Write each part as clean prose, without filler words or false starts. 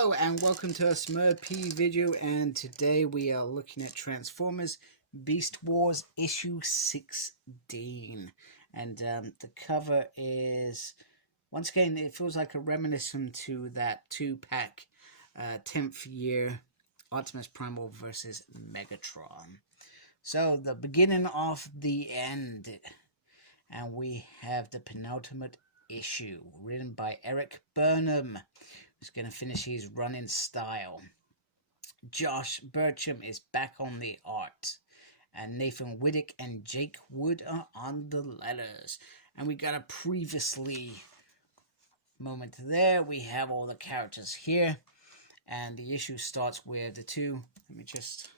Hello and welcome to a Smurp video, and today we are looking at Transformers Beast Wars issue 16, and the cover is, once again, it feels like a reminiscent to that 2-pack 10th year Optimus Primal versus Megatron. So the beginning of the end, and we have the penultimate issue written by Eric Burnham, who's going to finish his run in style. Josh Burcham is back on the art, and Nathan Widdick and Jake Wood are on the letters. And we got a previously moment there. We have all the characters here, and the issue starts with the two. Let me just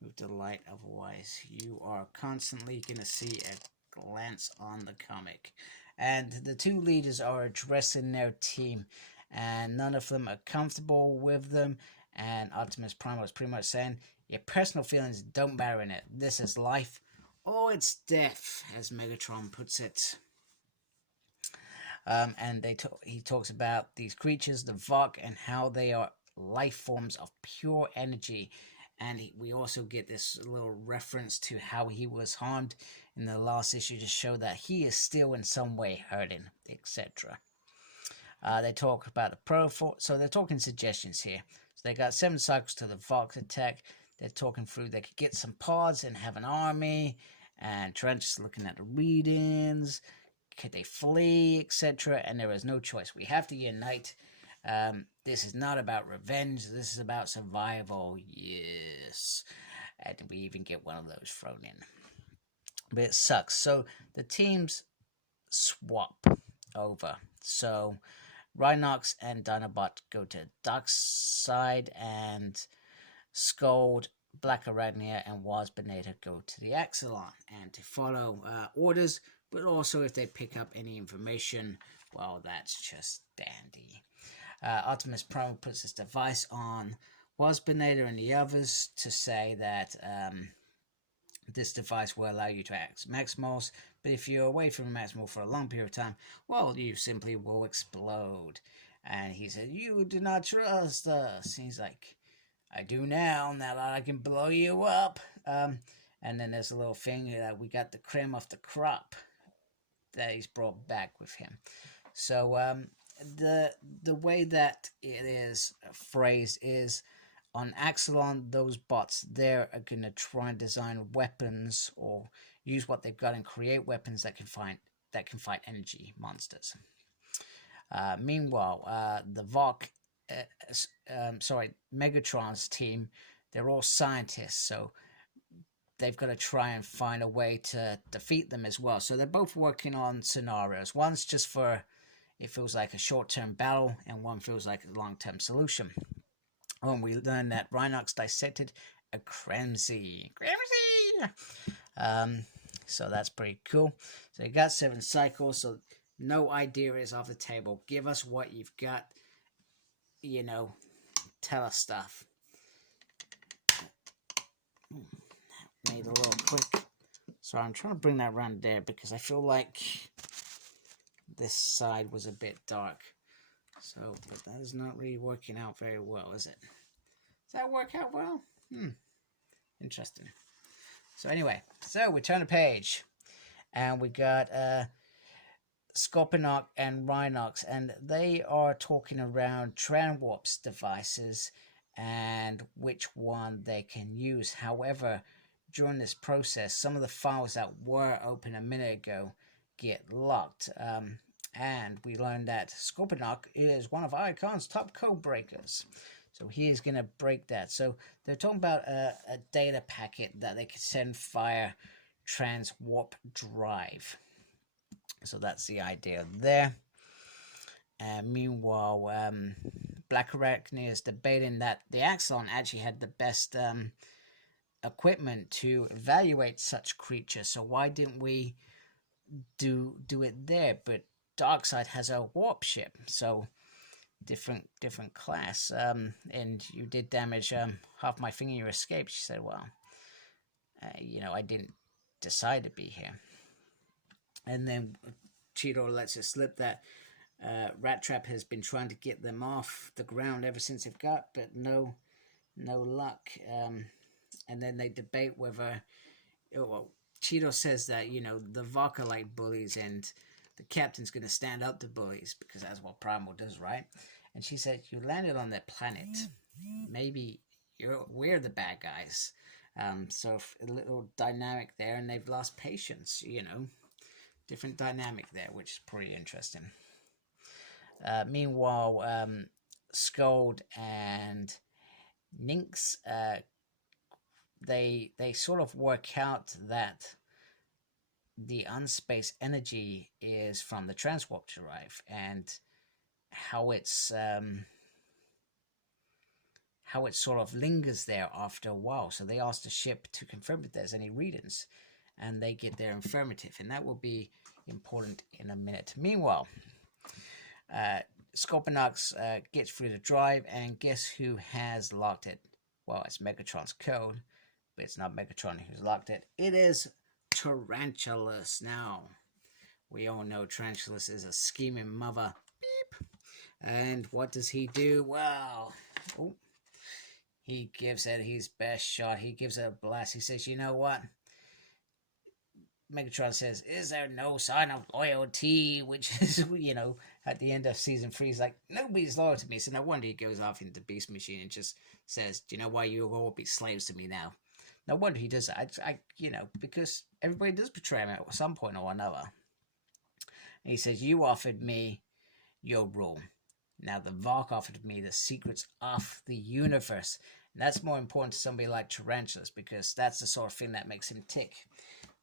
move the light, otherwise you are constantly going to see a glance on the comic. And the two leaders are addressing their team, and none of them are comfortable with them. And Optimus Primal is pretty much saying, your personal feelings don't matter in it. This is life, or it's death, as Megatron puts it. And he talks about these creatures, the Vok, and how they are life forms of pure energy. And we also get this little reference to how he was harmed in the last issue to show that he is still in some way hurting, etc. They talk about the so they're talking suggestions here. So they got 7 cycles to the Vox attack. They're talking through they could get some pods and have an army. And Trent is looking at the readings. Could they flee, etc.? And there is no choice. We have to unite. This is not about revenge. This is about survival. Yes. And we even get one of those thrown in. But it sucks. So the teams swap over. So Rhinox and Dinobot go to Dark's side, and Scold, Black Arachnia, and Waspinator go to the Axelon, and to follow orders, but also if they pick up any information, well, that's just dandy. Optimus Prime puts his device on Waspinator and the others to say that this device will allow you to access Maximals, but if you're away from Maximal for a long period of time, well, you simply will explode. And he said, you do not trust us. He's like, I do now that I can blow you up. And then there's a little thing that we got the cream of the crop that he's brought back with him. So the way that it is phrased is, on Axelon, those bots there are going to try and design weapons or use what they've got and create weapons that can fight energy monsters. Meanwhile, the Vok, Megatron's team, they're all scientists, so they've got to try and find a way to defeat them as well. So they're both working on scenarios. One's just for, it feels like a short-term battle, and one feels like a long-term solution. When we learn that Rhinox dissected a Kremzy. So that's pretty cool. So you got 7 cycles, so no idea is off the table. Give us what you've got. You know, tell us stuff. Made a little quick. So I'm trying to bring that around there because I feel like this side was a bit dark. So, but that is not really working out very well, is it? Does that work out well? Interesting. So anyway, so we turn the page, and we got Scorponok and Rhinox, and they are talking around Transwarp's devices and which one they can use. However, during this process, some of the files that were open a minute ago get locked. And we learned that Scorponok is one of Icon's top code breakers. So he is going to break that. So they're talking about a data packet that they could send via Transwarp drive. So that's the idea there. And meanwhile, Black Arachnia is debating that the Axelon actually had the best equipment to evaluate such creatures. So why didn't we do it there? But Darkseid has a warp ship, so different class. And you did damage half my finger, you escaped. She said, well, I didn't decide to be here. And then Cheetor lets it slip that Rat Trap has been trying to get them off the ground ever since they've got, but no luck. And then they debate whether, well, Cheeto says that, the Vok are like bullies and the captain's going to stand up to bullies because that's what Primal does, right? And she said, you landed on their planet. Maybe we're the bad guys. So a little dynamic there, and they've lost patience, different dynamic there, which is pretty interesting. Meanwhile, Scold and Nynx, they sort of work out that the unspace energy is from the transwarp drive, and how it's sort of lingers there after a while. So they ask the ship to confirm if there's any readings, and they get their affirmative, and that will be important in a minute. Meanwhile, Scorponok gets through the drive, and guess who has locked it? Well, it's Megatron's code, but it's not Megatron who's locked it. It is Tarantulas. Now, we all know Tarantulas is a scheming mother. Beep. And what does he do? Well, he gives it his best shot. He gives it a blast. He says, you know what? Megatron says, is there no sign of loyalty? Which is, at the end of season 3, he's like, nobody's loyal to me. So no wonder he goes off into Beast Machine and just says, do you know why you'll all be slaves to me now? No wonder he does that. Because everybody does betray him at some point or another. And he says, you offered me your rule. Now the Vok offered me the secrets of the universe. And that's more important to somebody like Tarantulas, because that's the sort of thing that makes him tick.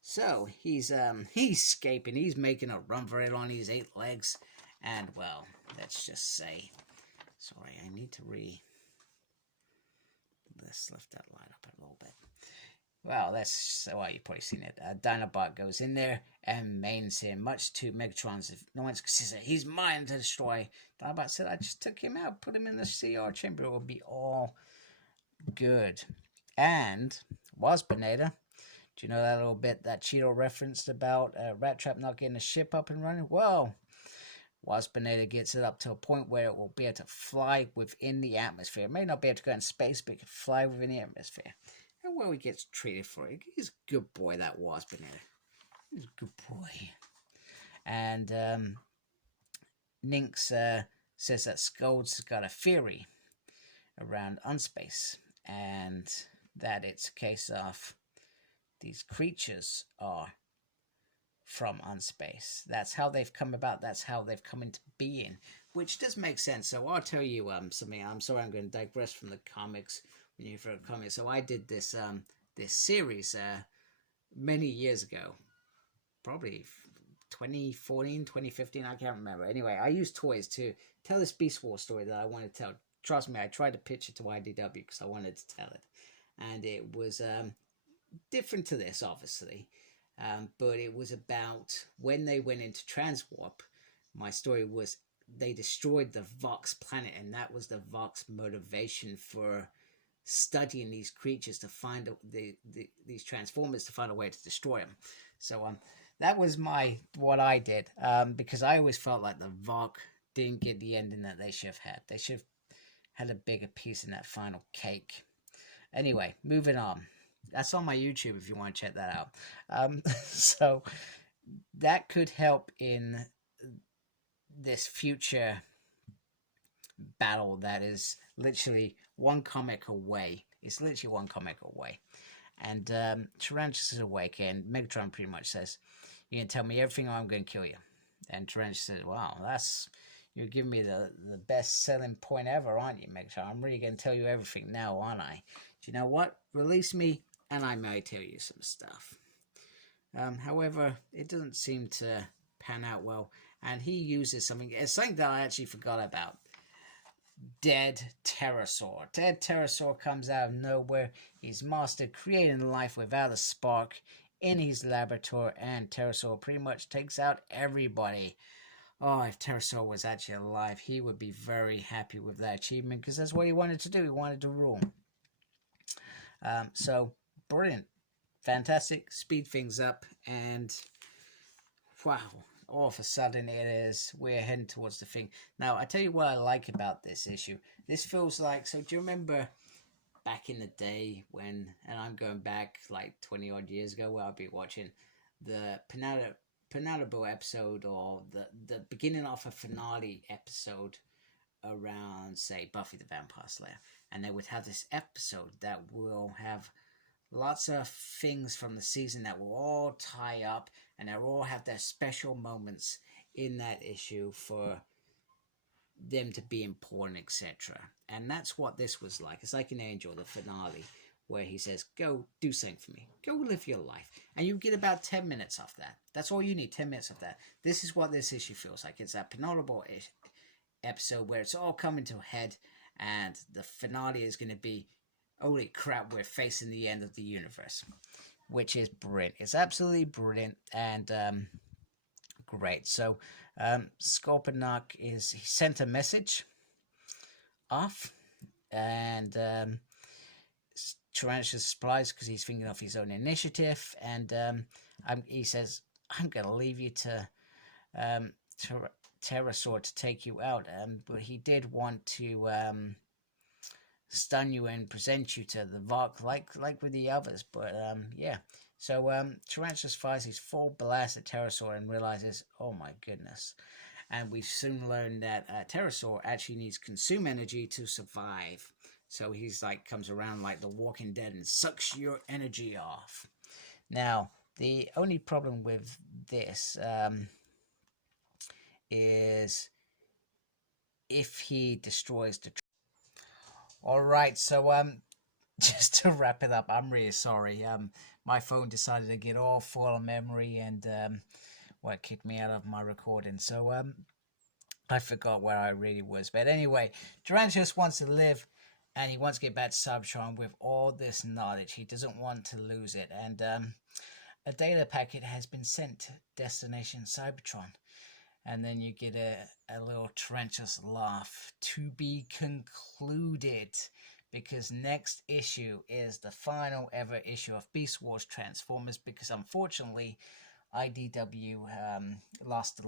So he's escaping. He's making a run for it on his 8 legs. And, well, let's just say... Sorry, I need to let's lift that light up a little bit. Well, you've probably seen it. Dinobot goes in there and mains him, much to Megatron's annoyance, because he said, he's mine to destroy. Dinobot said, I just took him out, put him in the CR chamber. It will be all good. And Waspinator, do you know that little bit that Cheeto referenced about Rat Trap not getting the ship up and running? Well, Waspinator gets it up to a point where it will be able to fly within the atmosphere. It may not be able to go in space, but it can fly within the atmosphere. And well, he gets treated for it. He's a good boy, that Waspinator. He's a good boy. And Nynx says that Scold's got a theory around unspace, and that it's a case of these creatures are from unspace. That's how they've come about. That's how they've come into being, which does make sense. So I'll tell you something. I'm sorry, I'm going to digress from the comics. For a comic. So I did this series many years ago, probably 2014, 2015. I can't remember. Anyway, I used toys to tell this Beast War story that I wanted to tell. Trust me, I tried to pitch it to IDW because I wanted to tell it, and it was different to this, obviously. But it was about when they went into transwarp. My story was they destroyed the Vok's planet, and that was the Vok's motivation for studying these creatures to find these transformers to find a way to destroy them. So that was what I did, because I always felt like the Vok didn't get the ending that they should have had. They should have had a bigger piece in that final cake. Anyway, moving on. That's on my YouTube if you want to check that out. So that could help in this future battle that is literally one comic away. It's literally one comic away. And Tarantulas is awake, and Megatron pretty much says, you can tell me everything or I'm going to kill you. And Tarantulas says, wow, you're giving me the best selling point ever, aren't you, Megatron? I'm really going to tell you everything now, aren't I? Do you know what? Release me, and I may tell you some stuff. However, it doesn't seem to pan out well, and he uses something. It's something that I actually forgot about. Dead Pterosaur. Dead Pterosaur comes out of nowhere. He's mastered creating life without a spark in his laboratory, and Pterosaur pretty much takes out everybody. Oh, if Pterosaur was actually alive, he would be very happy with that achievement, because that's what he wanted to do. He wanted to rule. So, brilliant. Fantastic. Speed things up, and wow. all of a sudden we're heading towards the thing. Now, I tell you what I like about this issue. This feels like, so do you remember back in the day when, and I'm going back like 20 odd years ago, where I'll be watching the Penalabo episode, or the beginning of a finale episode around, say, Buffy the Vampire Slayer, and they would have this episode that will have lots of things from the season that will all tie up, and they'll all have their special moments in that issue for them to be important, etc. And that's what this was like. It's like an Angel, the finale, where he says, go do something for me. Go live your life. And you get about 10 minutes of that. That's all you need, 10 minutes of that. This is what this issue feels like. It's that penultimate episode where it's all coming to a head, and the finale is going to be, holy crap, we're facing the end of the universe, which is brilliant. It's absolutely brilliant and great. So Scorponok he sent a message off, and Tyrannosaurus is surprised because he's thinking of his own initiative, and he says, I'm going to leave you to Pterosaur to take you out, but he did want to stun you and present you to the Vok like with the others, but yeah. So Tyrannosaurus fires his full blast at Pterosaur and realizes, oh my goodness. And we've soon learned that Pterosaur actually needs consume energy to survive. So he's like, comes around like the Walking Dead and sucks your energy off. Now, the only problem with this is if he destroys the... Alright, so just to wrap it up, I'm really sorry. My phone decided to get all full of memory and it kicked me out of my recording. So I forgot where I really was. But anyway, Tyrannosaurus wants to live, and he wants to get back to Cybertron with all this knowledge. He doesn't want to lose it. And a data packet has been sent to Destination Cybertron. And then you get a little Tyrannosaurus laugh. To be concluded. Because next issue is the final ever issue of Beast Wars Transformers. Because unfortunately, IDW lost the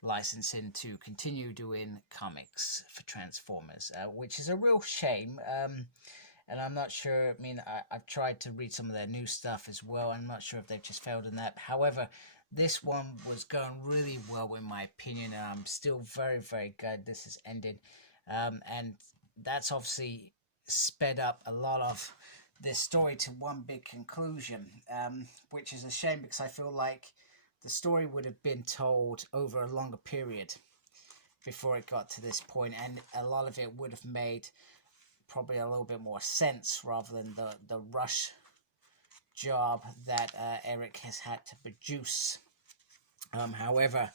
licensing to continue doing comics for Transformers, which is a real shame. And I'm not sure, I mean, I've tried to read some of their new stuff as well. I'm not sure if they've just failed in that. However, this one was going really well in my opinion, and I'm still very, very glad this has ended. And that's obviously sped up a lot of this story to one big conclusion, which is a shame, because I feel like the story would have been told over a longer period before it got to this point, and a lot of it would have made probably a little bit more sense rather than the rush job that Eric has had to produce. However,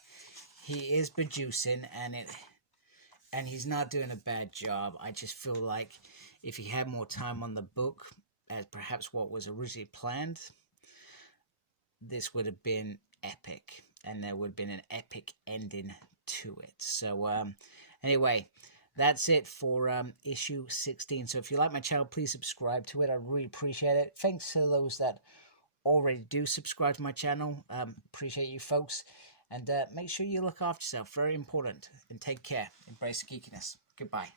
he is producing, and he's not doing a bad job. I just feel like if he had more time on the book, as perhaps what was originally planned, this would have been epic, and there would have been an epic ending to it. So anyway, that's it for issue 16. So if you like my channel, please subscribe to it. I really appreciate it. Thanks to those that already do subscribe to my channel. Appreciate you folks. And make sure you look after yourself. Very important. And take care. Embrace the geekiness. Goodbye.